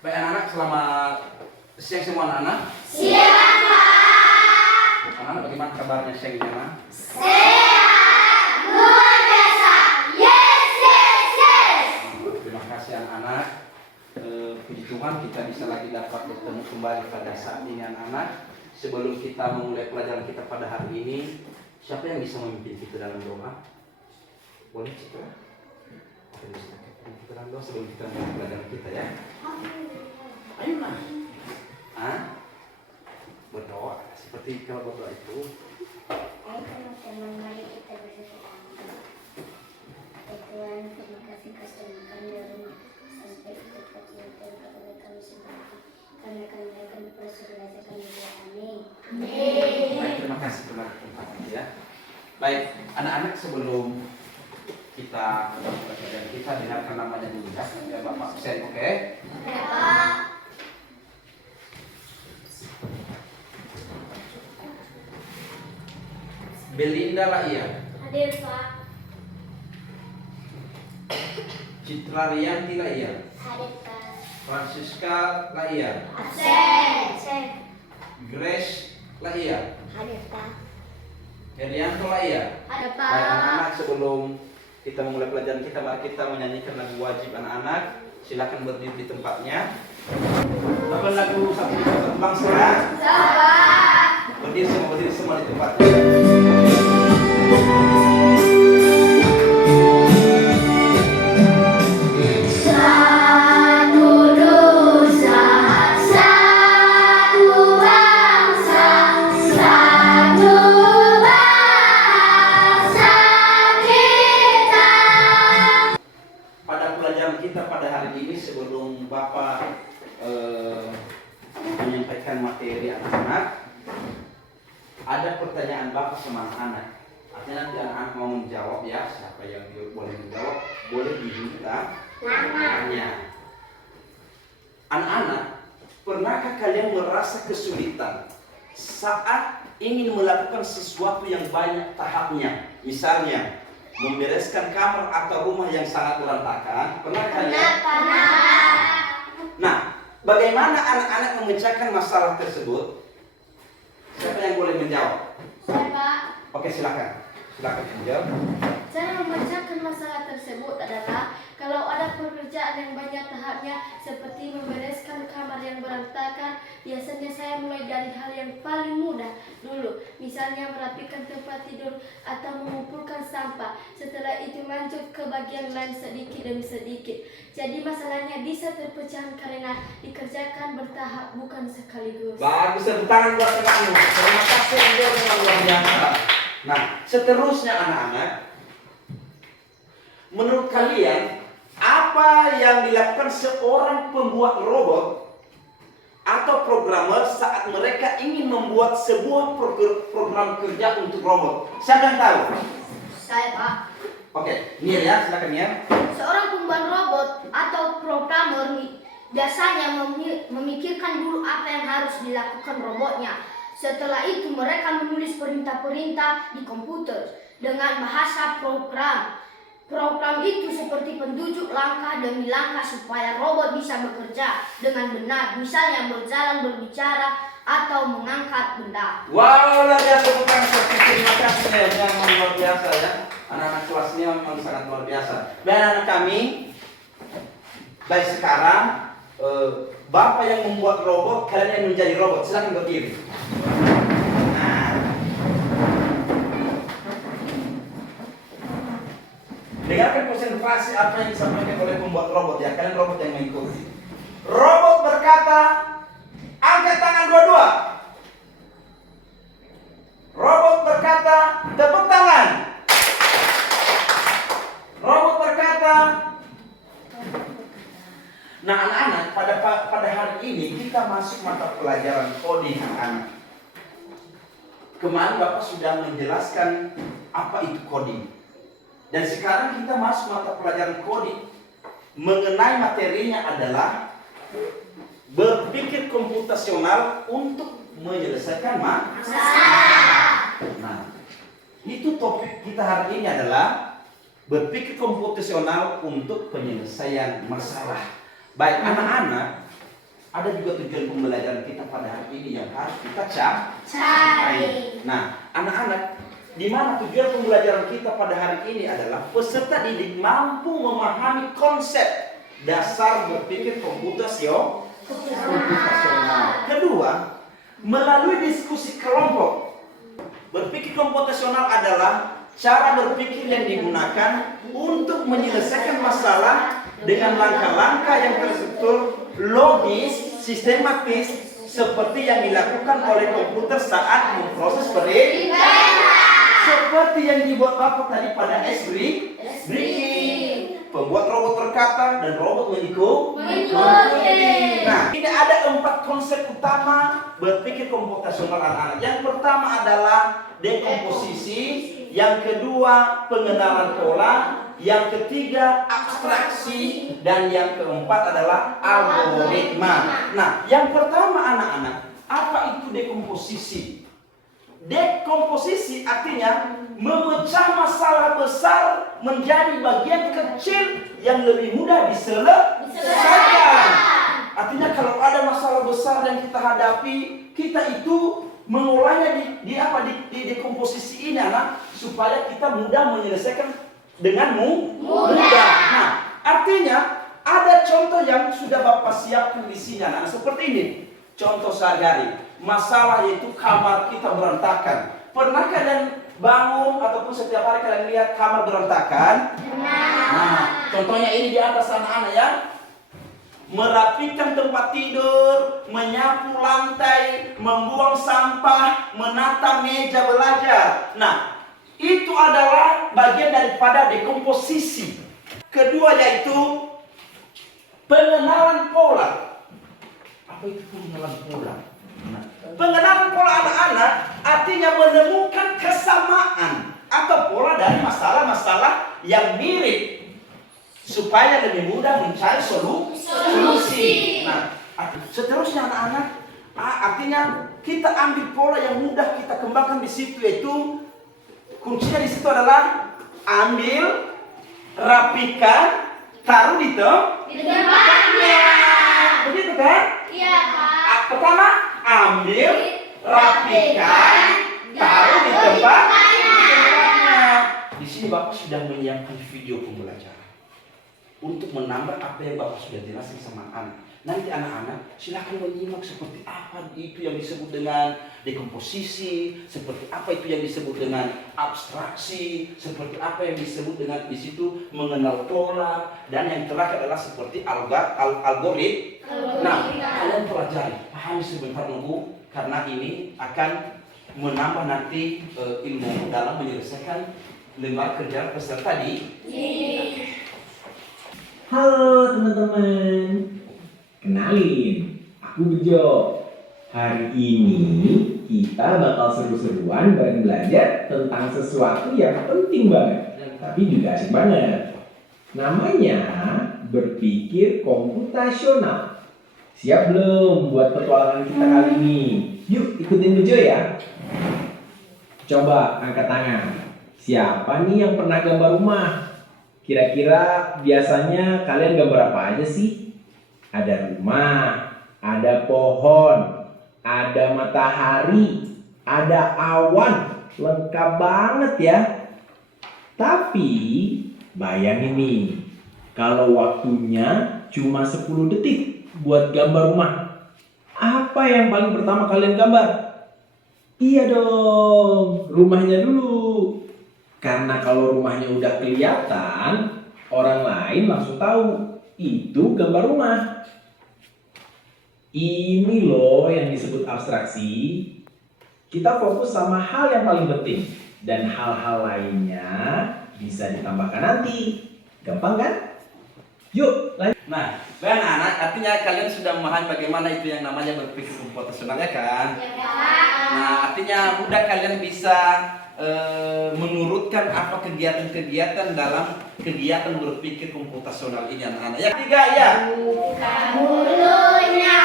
Baik anak-anak, selamat siang semua anak-anak. Siang, Pak. Anak-anak, bagaimana kabarnya siang ini anak? Sehat, luar biasa. Yes, yes, yes. Terima kasih anak-anak. Puji Tuhan kita bisa lagi dapat bertemu kembali pada saat ini anak-anak. Sebelum kita memulai pelajaran kita pada hari ini, siapa yang bisa memimpin kita dalam doa? Boleh Citra? Kita bisa memimpin kita dalam doa sebelum kita memulai pelajaran kita ya. Ayolah. Berdoa seperti kalau berdoa itu. Ayo teman-teman, mari kita berdoa. Tuhan, terima kasih keselamatan dari sampai tempat yang kepada kami semua. Karena kami akan bersedia kami berdoa. Amin. Baik, terima kasih telah tempat ya. Baik, anak-anak sebelum kita mulai pelajaran kita dengarkan namanya dulu ya Bapak absen, oke? Ya, Pak. Belinda Laia, Hadir, Pak. Citra Rianti Laia, Hadir, Pak. Francisca Laia, Absen. Grace Laia, Hadir, Pak. Herianto Laia. Hadir, Baik anak-anak, Pak. sebelum kita memulai pelajaran kita, mari kita menyanyikan lagu wajib anak-anak. Silakan berdiri di tempatnya. Apa lagu satu bangsa? Berdiri semua di tempatnya. Satu dosa, satu bangsa, satu bahasa kita. Pada pelajaran kita pada hari ini, sebelum Bapak menyampaikan materi anak-anak, ada pertanyaan Bapak sama anak-anak. Artinya nanti anak-anak mau menjawab ya, siapa yang boleh menjawab, boleh diminta tanya. Anak-anak, pernahkah kalian merasa kesulitan saat ingin melakukan sesuatu yang banyak tahapnya? Misalnya, membereskan kamar atau rumah yang sangat berantakan. Pernah kalian? Nah, bagaimana anak-anak memecahkan masalah tersebut? Siapa yang boleh menjawab? Saya, Pak. Oke, silakan. Silakan menjawab. Cara memecahkan masalah tersebut adalah kalau ada pekerjaan yang banyak tahapnya seperti membereskan kamar yang berantakan, biasanya saya mulai dari hal yang paling mudah dulu, misalnya merapikan tempat tidur atau mengumpulkan sampah. Setelah itu lanjut ke bagian lain sedikit demi sedikit. Jadi masalahnya bisa terpecah karena dikerjakan bertahap bukan sekaligus. Bagus, tepuk tangan buat temanmu. Terima kasih dia dengan luar biasa. Nah, seterusnya anak-anak, menurut kalian apa yang dilakukan seorang pembuat robot atau programmer saat mereka ingin membuat sebuah program kerja untuk robot? Siapa yang tahu? Saya, Pak. Oke, Nia ya, silakan Nia. Seorang pembuat robot atau programmer biasanya memikirkan dulu apa yang harus dilakukan robotnya. Setelah itu mereka menulis perintah-perintah di komputer dengan bahasa program. Program itu seperti penunjuk langkah demi langkah supaya robot bisa bekerja dengan benar, misalnya berjalan, berbicara, atau mengangkat benda. Wow, luar biasa, bukan terima kasih ya, memang luar biasa ya. Anak-anak kelasnya memang sangat luar biasa. Dan anak kami, baik sekarang, Bapak yang membuat robot, kalian yang menjadi robot, silakan berdiri. Nah, dengarkan konsentrasi apa yang disampaikan oleh pembuat robot ya, kalian robot yang mengikuti. Robot berkata, angkat tangan dua-dua. Robot berkata, tepuk tangan. Robot berkata. Nah anak-anak, pada hari ini kita masuk mata pelajaran coding anak. Kemarin Bapak sudah menjelaskan apa itu coding. Dan sekarang kita masuk mata pelajaran coding. Mengenai materinya adalah berpikir komputasional untuk menyelesaikan masalah. Nah, itu topik kita hari ini adalah berpikir komputasional untuk penyelesaian masalah. Baik anak-anak, ada juga tujuan pembelajaran kita pada hari ini yang harus kita Cari. Nah, anak-anak, di mana tujuan pembelajaran kita pada hari ini adalah peserta didik mampu memahami konsep dasar berpikir komputasional. Kedua, melalui diskusi kelompok. Berpikir komputasional adalah cara berpikir yang digunakan untuk menyelesaikan masalah dengan langkah-langkah yang terstruktur, logis, sistematis, seperti yang dilakukan oleh komputer saat memproses perintah. Seperti yang dibuat Bapak tadi pada breaking. Pembuat robot berkata dan robot mengikuti. Nah, ini ada 4 konsep utama berpikir komputasional anak-anak. Yang pertama adalah dekomposisi, yang kedua pengenalan pola, yang ketiga abstraksi, dan yang keempat adalah algoritma. Nah, yang pertama anak-anak, apa itu dekomposisi? Dekomposisi artinya memecah masalah besar menjadi bagian kecil yang lebih mudah diselesaikan. Artinya kalau ada masalah besar yang kita hadapi, kita itu mengolahnya di dekomposisi ini anak, supaya kita mudah menyelesaikan dengan mudah. Nah, artinya ada contoh yang sudah Bapak siapkan di sini anak, seperti ini. Contoh sehari-hari, masalah yaitu kamar kita berantakan. Pernah kalian bangun ataupun setiap hari kalian lihat kamar berantakan? Nah, contohnya ini di atas anak-anak ya. Merapikan tempat tidur, menyapu lantai, membuang sampah, menata meja belajar. Nah, itu adalah bagian daripada dekomposisi. Kedua yaitu pengenalan pola. Apa itu pengenalan pola? Nah, pengenalan pola anak-anak artinya menemukan kesamaan atau pola dari masalah-masalah yang mirip supaya lebih mudah mencari solusi. Nah, seterusnya anak-anak, artinya kita ambil pola yang mudah kita kembangkan di situ, yaitu kuncinya di situ adalah ambil, rapikan, taruh di tempatnya. Begitu kan? Iya, Kak. Pertama, ambil, rapikan, taruh di tempatnya. Di sini Bapak sudah menyiapkan video pembelajaran untuk menambah apa yang Bapak sudah jelaskan sama anak. Nanti anak-anak silakan menyimak seperti apa itu yang disebut dengan dekomposisi, seperti apa itu yang disebut dengan abstraksi, seperti apa yang disebut dengan di situ mengenal pola, dan yang terakhir adalah seperti algoritma. Nah, kalian pelajari, pahami sebentar dulu, karena ini akan menambah nanti ilmu dalam menyelesaikan lembar kerja peserta di. Halo teman-teman, kenalin, aku Bejo. Hari ini kita bakal seru-seruan bareng belajar tentang sesuatu yang penting banget, tapi juga asik banget. Namanya berpikir komputasional. Siap belum buat petualangan kita kali ini? Yuk ikutin Bejo ya. Coba angkat tangan. Siapa nih yang pernah gambar rumah? Kira-kira biasanya kalian gambar apa aja sih? Ada rumah, ada pohon, ada matahari, ada awan. Lengkap banget ya. Tapi bayangin nih, kalau waktunya cuma 10 detik buat gambar rumah, apa yang paling pertama kalian gambar? Iya dong, rumahnya dulu. Karena kalau rumahnya udah kelihatan, orang lain langsung tahu itu gambar rumah. Ini loh yang disebut abstraksi. Kita fokus sama hal yang paling penting, dan hal-hal lainnya bisa ditambahkan nanti. Gampang kan? Yuk lanjut. Nah, anak-anak, artinya kalian sudah memahami bagaimana itu yang namanya berpikir komputasional ya kan? Ya, Kak. Nah, artinya mudah kalian bisa menurutkan apa kegiatan-kegiatan dalam kegiatan berpikir komputasional ini anak-anak. Yang ketiga ya. Bukan bulunya,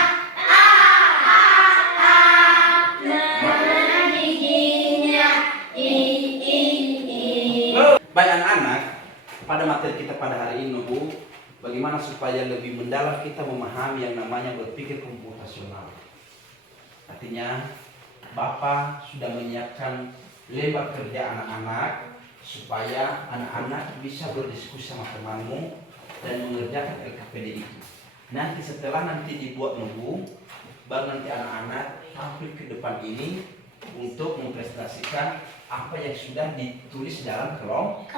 mana giginya, Baik anak-anak, pada materi kita pada hari ini, Bu, bagaimana supaya lebih semakin dalam kita memahami yang namanya berpikir komputasional. Artinya Bapak sudah menyiapkan lembar kerja anak-anak supaya anak-anak bisa berdiskusi sama temanmu dan mengerjakan LKPD itu. Nanti setelah dibuat nunggu, baru nanti anak-anak tampil ke depan ini untuk mempresentasikan apa yang sudah ditulis dalam kelompok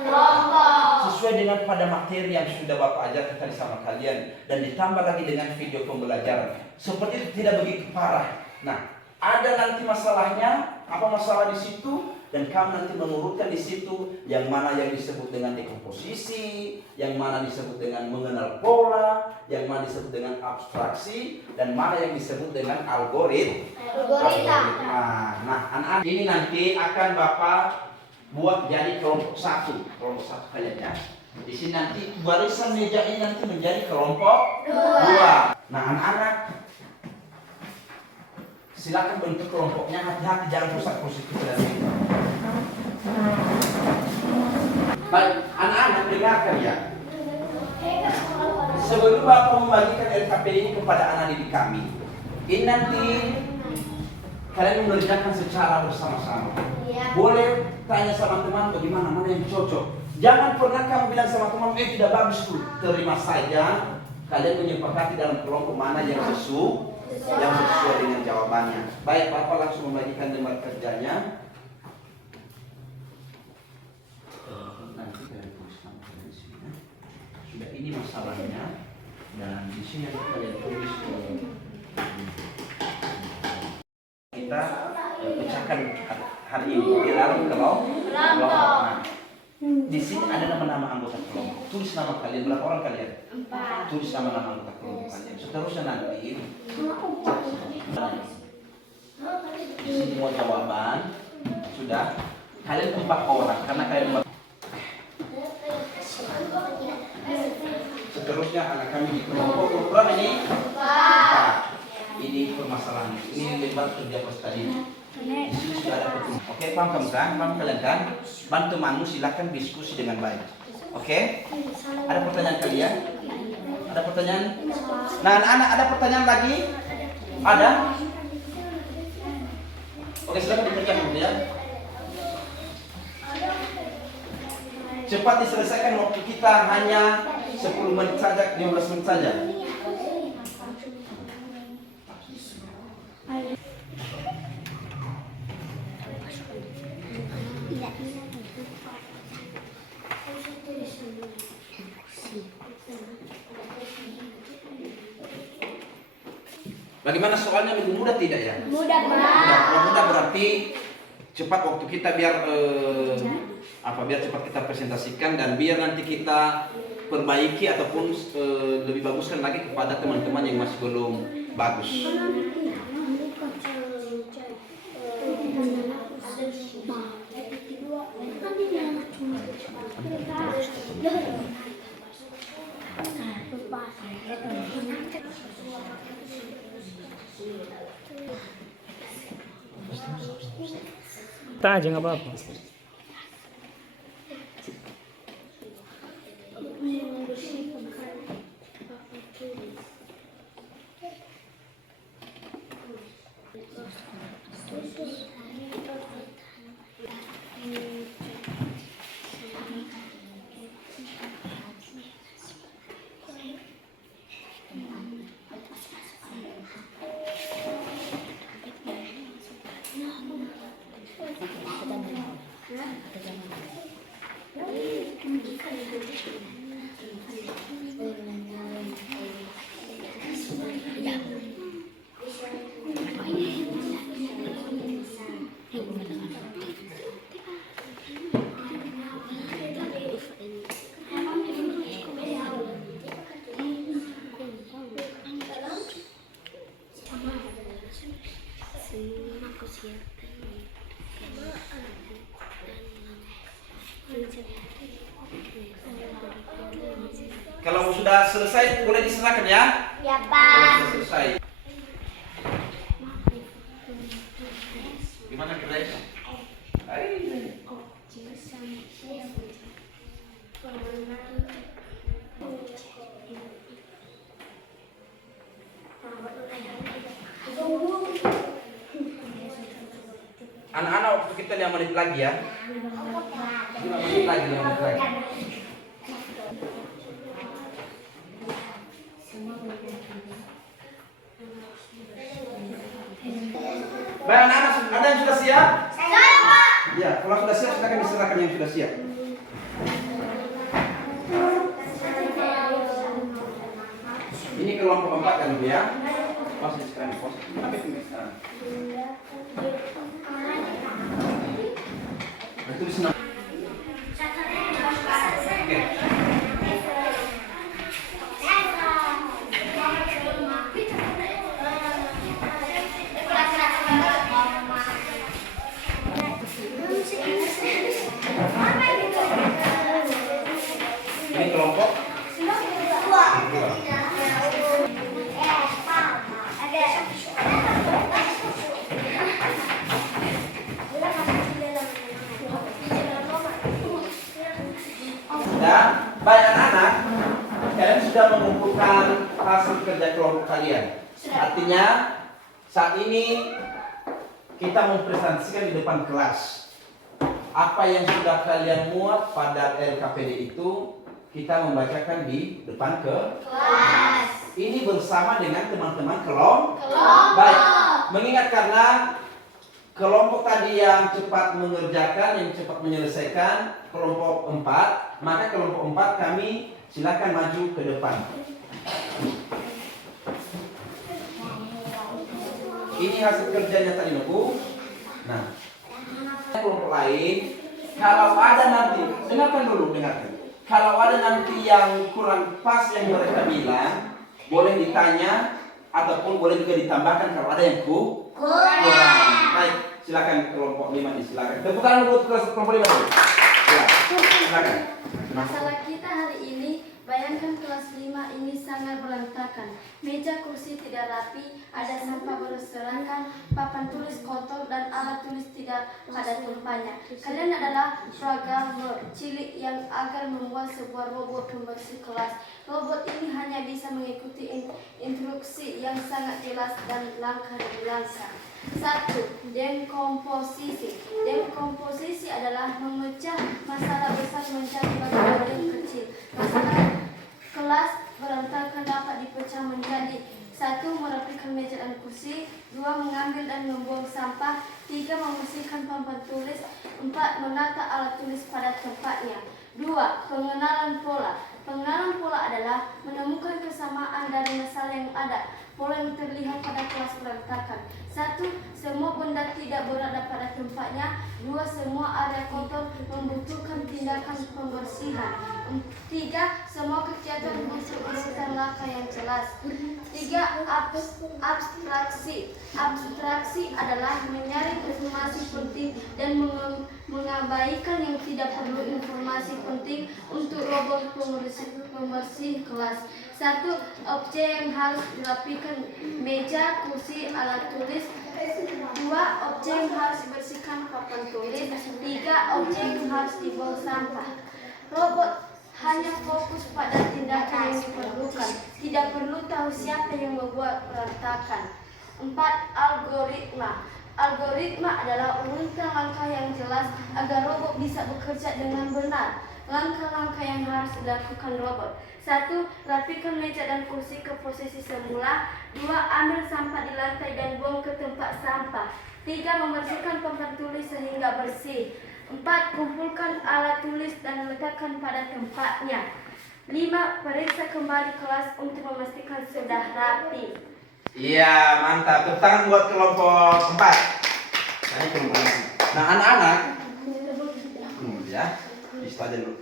sesuai dengan pada materi yang sudah Bapak ajarkan tadi sama kalian, dan ditambah lagi dengan video pembelajaran. Seperti itu tidak begitu parah. Nah, ada nanti masalahnya, apa masalah di situ, dan kamu nanti mengurutkan di situ yang mana yang disebut dengan dekomposisi, yang mana disebut dengan mengenal pola, yang mana disebut dengan abstraksi, dan mana yang disebut dengan algoritma. Nah, anak-anak ini nanti akan Bapak buat jadi kelompok satu kalian ya. Di sini nanti barisan meja ini nanti menjadi kelompok dua. Nah, anak-anak silakan bentuk kelompoknya, hati-hati jangan rusak posisi kalian. Baik, anak-anak dengarkan ya. Sebelum Bapak membagikan LKPD ini kepada anak didik kami, ini nanti kalian mengerjakan secara bersama-sama. Boleh tanya sama teman bagaimana, mana yang cocok. Jangan pernah kamu bilang sama teman, tidak bagus tuh. Terima saja, kalian menyepakati dalam kelompok mana yang sesuai dengan jawabannya. Baik, Bapak langsung membagikan lembar kerjanya. Nanti kalian tuliskan di sini. Sudah ini masalahnya, dan di sini kalian tulis kita pecahkan hari ini di dalam kelompok. Nah, di sini ada nama-nama anggota kelompok. Tulis nama kalian, berapa orang kalian? 4. Tulis nama-nama anggota kelompok kalian. Seterusnya nanti di sini semua jawaban sudah. Kalian 4 orang karena kalian 4. Seterusnya anak kami di kelompok berapa ini? 4. Ini permasalahan. Ini lembar kerja pas tadi. Di sini sudah ada pertemuan. Oke, paham kamu kan? Paham kalian kan? Bantu temanmu silakan diskusi dengan baik. Oke? Ada pertanyaan kalian? Ada pertanyaan? Nah, anak-anak ada pertanyaan lagi? Ada? Oke, silakan dikerjakan dulu ya. Cepat diselesaikan, waktu kita hanya 10 menit saja, 15 menit saja. Bagaimana soalnya, lebih mudah tidak ya? Mudah, Pak. Kalau mudah berarti cepat waktu kita biar biar cepat kita presentasikan, dan biar nanti kita perbaiki ataupun lebih baguskan lagi kepada teman-teman yang masih belum bagus. Tak aja nggak apa-apa. Kalau sudah selesai boleh diserahkan ya? Ya, Kalau Pak. sudah selesai. Gimana Grace? Anak-anak waktu kita 5 menit lagi ya. 5 menit lagi, 5 menit lagi. Baik anak-anak, ada yang sudah siap? Saya, Pak. Ya, kalau sudah siap silakan diserahkan yang sudah siap. Ini kelompok 4 kan Bu ya? Posisi sekarang, posisi. Apa itu sekarang? Tulis nama. Oke. Ini kelompok dan baik anak-anak, kalian sudah mengumpulkan hasil kerja kelompok kalian. Artinya saat ini kita mempresentasikan di depan kelas. Apa yang sudah kalian muat pada LKPD itu kita membacakan di depan kelas. Ini bersama dengan teman-teman kelompok. Baik, mengingat karena kelompok tadi yang cepat mengerjakan, yang cepat menyelesaikan, kelompok 4, maka kelompok 4 kami silakan maju ke depan. Ini hasil kerjanya tadi Bu. Nah, kelompok lain, kalau ada nanti, dengarkan dulu, dengarkan. Kalau ada nanti yang kurang pas yang mereka bilang, boleh ditanya ataupun boleh juga ditambahkan kalau ada yang kurang. Baik, silakan kelompok 5 ini, silakan. Tepuk tangan untuk kelompok 5 dulu. Ya, silakan. Masalah kita hari ini, bayangkan kelas 5 ini sangat berantakan. Meja kursi tidak rapi, ada sampah berserakan, papan tulis kotor dan alat tulis tidak pada tempatnya. Kalian adalah programmer cilik yang akan membuat sebuah robot pembersih kelas. Robot ini hanya bisa mengikuti instruksi yang sangat jelas dan langkah demi langkah. 1. Dekomposisi. Dekomposisi adalah memecah masalah besar menjadi bagian kecil. Masalah kelas berantakan dapat dipecah menjadi 1. Merapikan meja dan kursi, 2. Mengambil dan membuang sampah, 3. Membersihkan papan tulis, 4. Menata alat tulis pada tempatnya. 2. Pengenalan pola. Pengenalan pola adalah menemukan kesamaan dari masalah yang ada. Pola yang terlihat pada kelas berantakan. 1. Semua benda tidak berada pada tempatnya. 2. Semua area kotor membutuhkan tindakan pembersihan. 3. Semua kegiatan butuh urutan langkah yang jelas. 3. Abstraksi. Abstraksi adalah menyaring informasi penting dan mengabaikan yang tidak perlu informasi penting untuk robot pembersih kelas. 1. Objek yang harus dirapikan, meja, kursi, alat tulis. 2. Objek yang harus dibersihkan, papan tulis. 3. Objek yang harus dibuang sampah. Robot hanya fokus pada tindakan yang diperlukan, tidak perlu tahu siapa yang membuat berantakan. 4. Algoritma. Algoritma adalah urutan langkah yang jelas agar robot bisa bekerja dengan benar. Langkah-langkah yang harus dilakukan robot. 1. Rapikan meja dan kursi ke posisi semula. 2. Ambil sampah di lantai dan buang ke tempat sampah. 3. Membersihkan papan tulis sehingga bersih. 4. Kumpulkan alat tulis dan letakkan pada tempatnya. 5. Periksa kembali kelas untuk memastikan sudah rapi. Iya, mantap. Tepuk tangan buat kelompok 4. Ini kelompok 4. Nah, anak-anak, ya, itu aja dulu.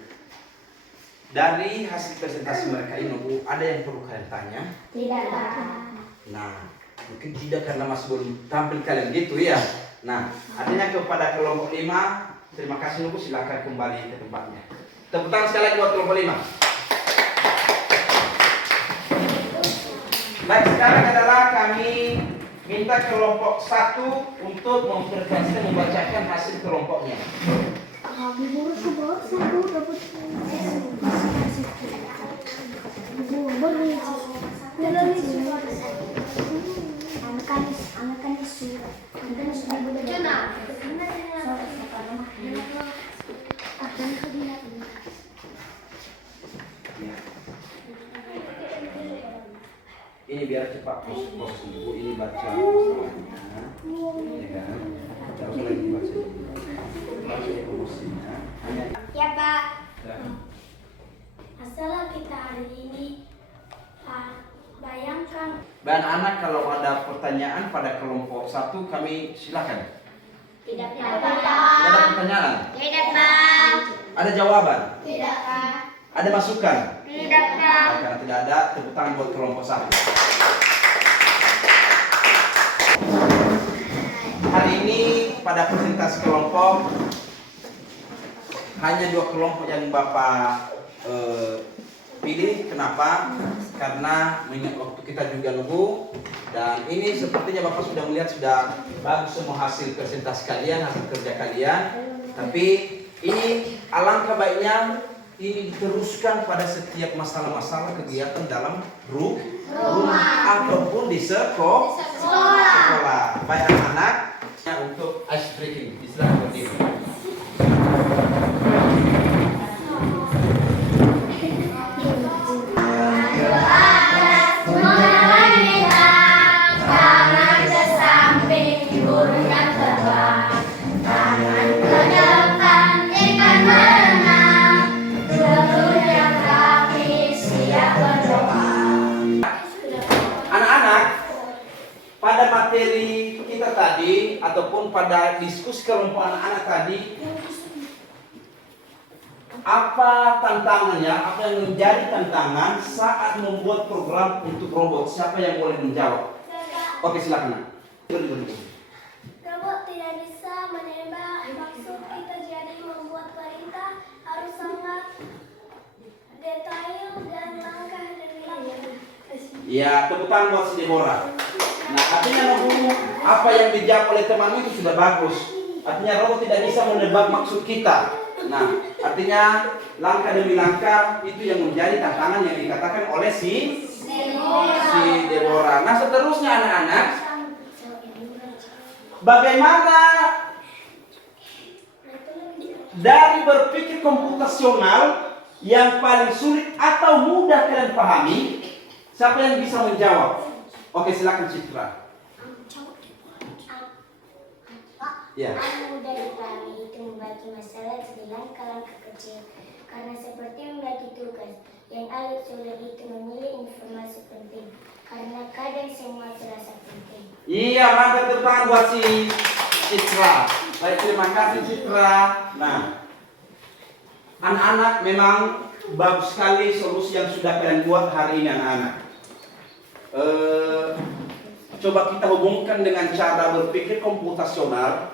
Dari hasil presentasi mereka ini, Bu, ada yang perlu kalian tanya? Tidak. Nah, mungkin tidak karena masih belum tampil kalian gitu ya. Nah, artinya kepada kelompok 5, terima kasih Bu, silakan kembali ke tempatnya. Tepuk tangan sekali lagi buat kelompok 5. Baik, sekarang adalah kami minta kelompok 1 untuk mempresentasikan, membacakan hasil kelompoknya. Anak-anak surat. Ini biar cepat proses Ibu. Ini baca masalahnya, ya kan? Terus lagi baca promosinya. Ya Pak. Silakan. Masalah kita hari ini, Pak, bayangkan. Dan anak kalau ada pertanyaan pada kelompok 1 kami silakan. Tidak Tidak ada pertanyaan? Tidak Pak. Ada jawaban? Tidak Pak. Ada masukan? Tidak Pak. Nah, karena tidak ada, tepuk tangan buat kelompok 1. Hari ini pada presentasi kelompok hanya 2 kelompok yang Bapak pilih. Kenapa? Karena mengingat waktu kita juga nunggu. Dan ini sepertinya Bapak sudah melihat sudah bagus semua hasil presentasi kalian, hasil kerja kalian. Tapi ini alangkah baiknya ini diteruskan pada setiap masalah-masalah kegiatan dalam rumah ataupun di sekolah. Baik anak-anak untuk ice breaking, istilah seperti itu. Pada materi kita tadi ataupun pada diskusi kelompok anak-anak tadi, apa tantangannya, apa yang menjadi tantangan saat membuat program untuk robot? Siapa yang boleh menjawab? Oke, silakan. Robot tidak bisa menembak, maksud kita jadi membuat perintah harus sangat detail dan langkah demi langkah. Ya, tepuk tangan buat si Deborah. Nah, artinya guru, apa yang dijawab oleh temanmu itu sudah bagus. Artinya robot tidak bisa menebak maksud kita. Nah, artinya langkah demi langkah itu yang menjadi tantangan yang dikatakan oleh si Deborah. Nah, seterusnya anak-anak, bagaimana dari berpikir komputasional yang paling sulit atau mudah kalian pahami? Siapa yang bisa menjawab? Oke, silakan Citra. Ya. Mudah dipahami itu membagi masalah jadi langkah-langkah kecil. Karena seperti membagi tugas, yang agak sulit itu memilih informasi penting. Karena kadang semua terasa penting. Iya, mantap, tepuk tangan buat si Citra. Baik, terima kasih Citra. Nah, anak-anak memang bagus sekali solusi yang sudah kalian buat hari ini anak-anak. Coba kita hubungkan dengan cara berpikir komputasional,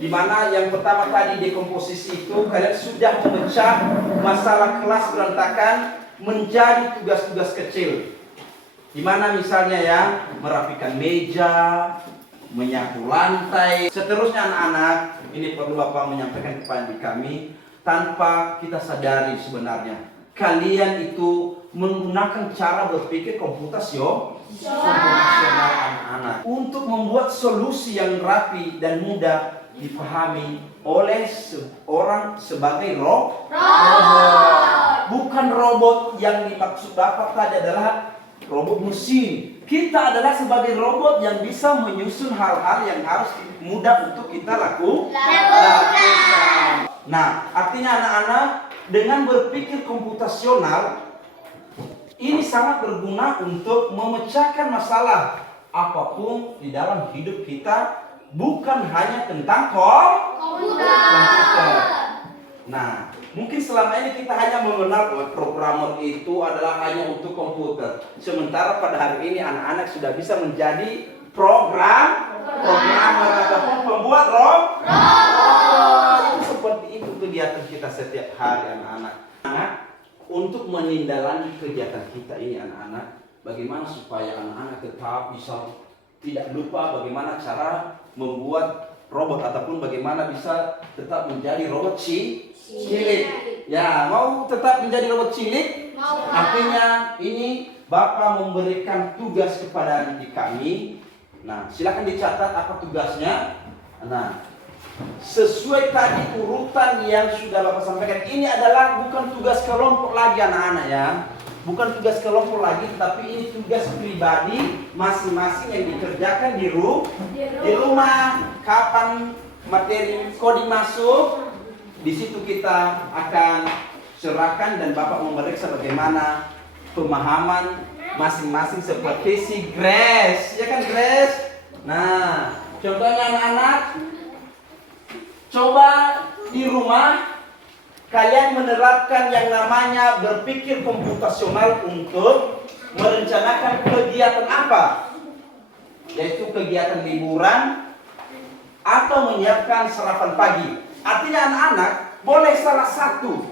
di mana yang pertama tadi dekomposisi itu kalian sudah memecah masalah kelas berantakan menjadi tugas-tugas kecil, di mana misalnya ya merapikan meja, menyapu lantai, seterusnya anak-anak. Ini perlu Bapak menyampaikan kepada kami tanpa kita sadari sebenarnya kalian itu menggunakan cara berpikir komputasional anak-anak untuk membuat solusi yang rapi dan mudah dipahami oleh seorang sebagai robot. Bukan robot yang dimaksud Bapak tadi adalah robot mesin. Kita adalah sebagai robot yang bisa menyusun hal-hal yang harus mudah untuk kita lakukan. Nah, artinya anak-anak dengan berpikir komputasional ini sangat berguna untuk memecahkan masalah apapun di dalam hidup kita, bukan hanya tentang komputer. Nah, mungkin selama ini kita hanya mengenal bahwa programmer itu adalah hanya untuk komputer. Sementara pada hari ini anak-anak sudah bisa menjadi programmer ataupun pembuat robot. Itu seperti itu kegiatan kita setiap hari anak-anak. Untuk menindaklanjuti kegiatan kita ini anak-anak, bagaimana supaya anak-anak tetap bisa tidak lupa bagaimana cara membuat robot ataupun bagaimana bisa tetap menjadi robot cilik. Ya, mau tetap menjadi robot cilik? Artinya ini Bapak memberikan tugas kepada adik kami. Nah, silakan dicatat apa tugasnya. Nah, sesuai tadi urutan yang sudah Bapak sampaikan, ini adalah bukan tugas kelompok lagi anak-anak ya. bukan tugas kelompok lagi, tapi ini tugas pribadi masing-masing yang dikerjakan di rumah. Kapan materi coding masuk, di situ kita akan serahkan dan Bapak memeriksa bagaimana pemahaman masing-masing seperti si Grace, ya kan Grace? Nah, contohnya anak-anak, coba di rumah kalian menerapkan yang namanya berpikir komputasional untuk merencanakan kegiatan apa? Yaitu kegiatan liburan atau menyiapkan sarapan pagi. Artinya anak-anak boleh salah satu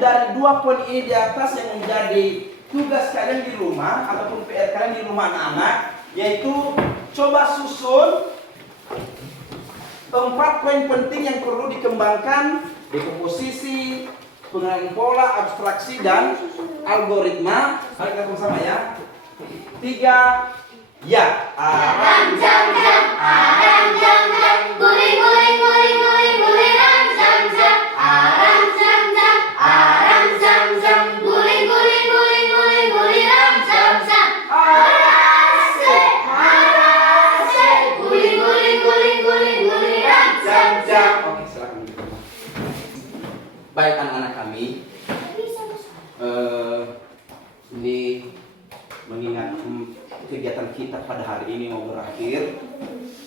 dari 2 poin ini di atas yang menjadi tugas kalian di rumah ataupun PR kalian di rumah anak-anak, yaitu coba susun 4 poin penting yang perlu dikembangkan: dekomposisi, pengenalan pola, abstraksi, dan algoritma. Mari kita sama ya. 3, ya. Aram jam jam, aram jam jam, guling guling guling guling guling ram jam jam, aram jam jam, aram jam jam, guling guling guling guling guling ram jam jam. Arase, arase, guling guling guling guling guling ram jam jam. Oke, silakan. Baik anak-anak kami, ini mengingat kegiatan kita pada hari ini mau berakhir,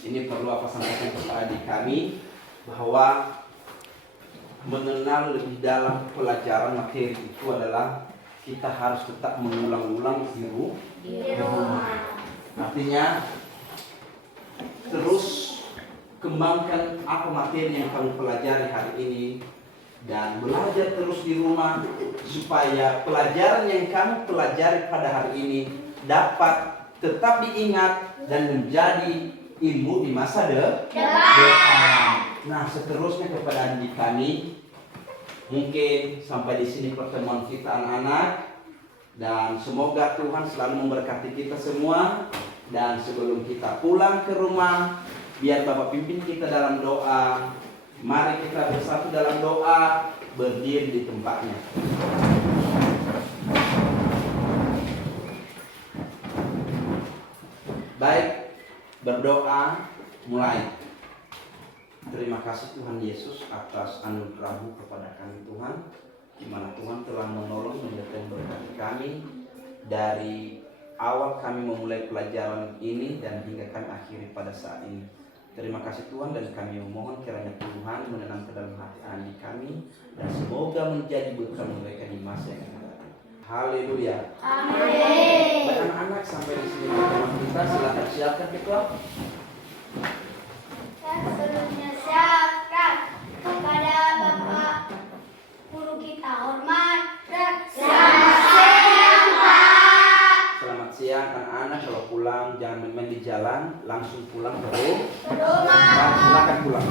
ini perlu apa sampaikan kepada adik kami bahwa mengenal lebih dalam pelajaran materi itu adalah kita harus tetap mengulang-ulang di rumah. Artinya terus kembangkan apa materi yang kamu pelajari hari ini dan belajar terus di rumah supaya pelajaran yang kamu pelajari pada hari ini dapat tetap diingat dan menjadi ilmu di masa depan. Nah, seterusnya kepada adik kami, mungkin sampai di sini pertemuan kita anak-anak, dan semoga Tuhan selalu memberkati kita semua. Dan sebelum kita pulang ke rumah, biar Bapak pimpin kita dalam doa. Mari kita bersatu dalam doa, berdiri di tempatnya. Baik, berdoa mulai. Terima kasih Tuhan Yesus atas anugerah-Mu kepada kami Tuhan, di mana Tuhan telah menolong dan memberkati kami dari awal kami memulai pelajaran ini dan hingga kami akhiri pada saat ini. Terima kasih Tuhan, dan kami memohon kiranya Tuhan menenang ke dalam hati adik kami dan semoga menjadi bekal mereka di masa yang akan datang. Haleluya. Amin. Baik anak-anak, sampai di sini pertemuan kita. Silakan siapkan ketua. Sebelumnya siapkan kepada Bapak Guru kita hormat. Selamat siang Pak. Selamat siang anak-anak. Kalau pulang jangan main di jalan, langsung pulang ke rumah. Rumah. Silakan pulang.